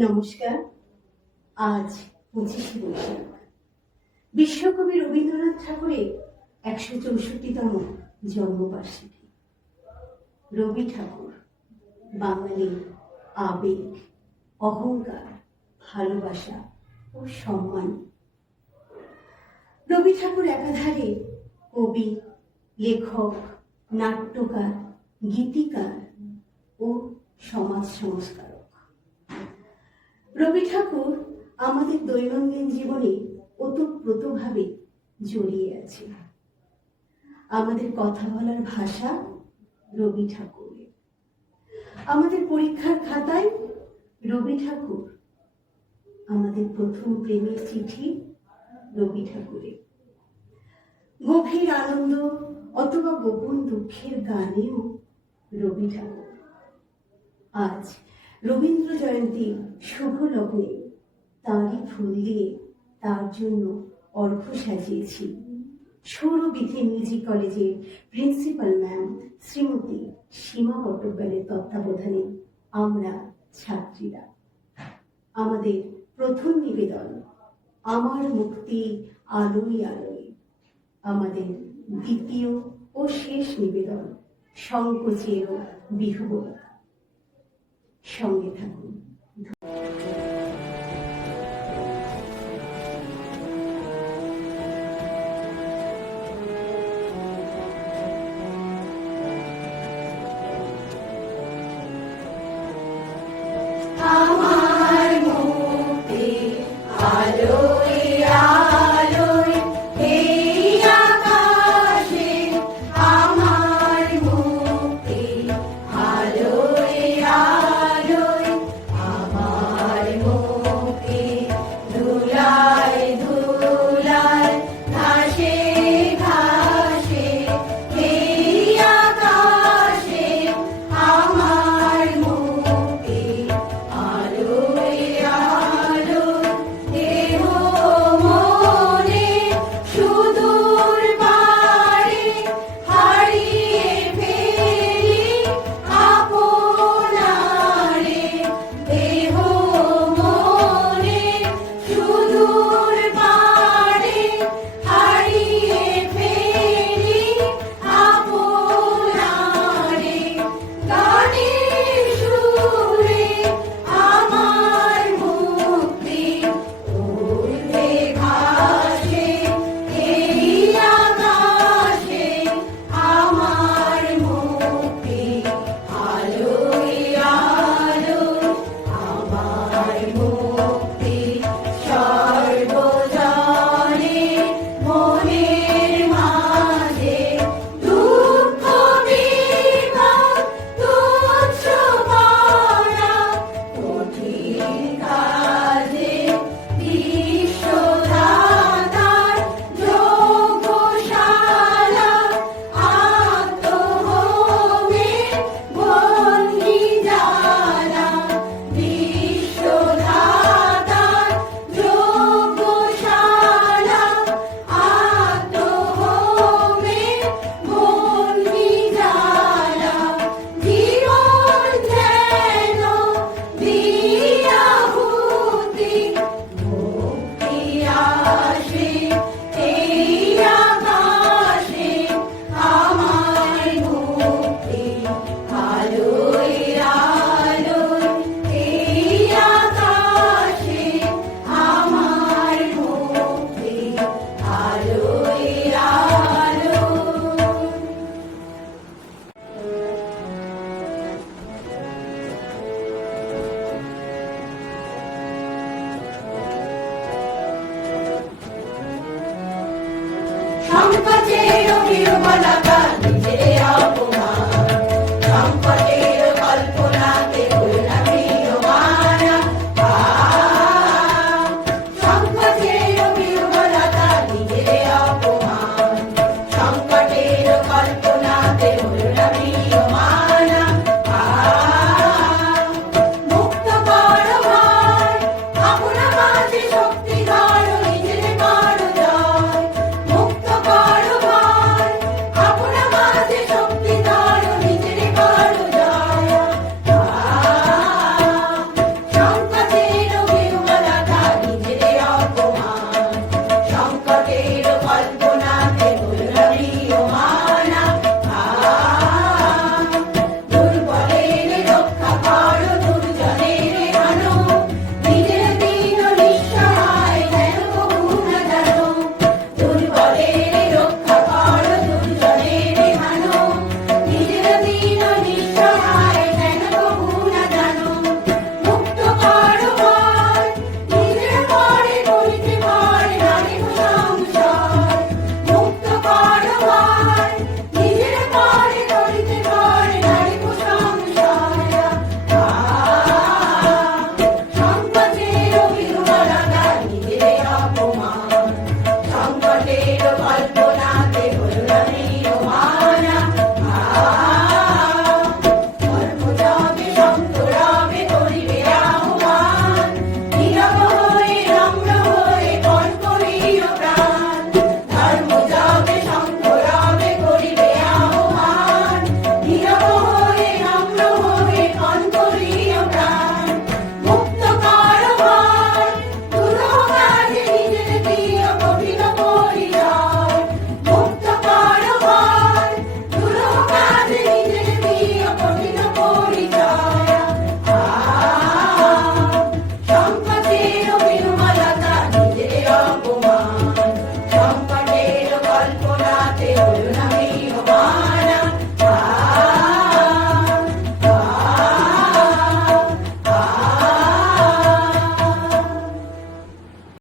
নমস্কার। আজ পঁচিশে বৈশাখ। বিশ্বকবি রবীন্দ্রনাথ ঠাকুরের একশো চৌষট্টিতম জন্মবার্ষিকী। রবি ঠাকুর বাঙালির আবেগ, অহংকার, ভালোবাসা ও সম্মান। রবি ঠাকুর একাধারে কবি, লেখক, নাট্যকার, গীতিকার ও সমাজ সংস্কারক। রবি ঠাকুর আমাদের দৈনন্দিন জীবনে ওতপ্রোতভাবে জড়িয়ে আছে। আমাদের কথা বলার ভাষা রবি ঠাকুরের। আমাদের পরীক্ষার খাতায় রবি ঠাকুর আমাদের প্রথম প্রেমের চিঠি রবি ঠাকুরের। গভীর আনন্দ অথবা গোপন দুঃখের গানেও রবি ঠাকুর। আজ রবীন্দ্র জয়ন্তী শুভ লগ্নে তাঁরই ফুল দিয়ে তার জন্য অর্ঘ সাজিয়েছি। সৌরবিধি মিউজিক কলেজের প্রিন্সিপাল ম্যাম শ্রীমতী সীমা পট্টকারের তত্ত্বাবধানে আমরা ছাত্রীরা। আমাদের প্রথম নিবেদন, আমার মুক্তি আলোই আলোয়। আমাদের দ্বিতীয় ও শেষ নিবেদন সংকোচের বিহুবতা। 兄弟们。కంపచేయుడు విడుమల కందిరే ఆపుమా? కంపచేయుడు Hey,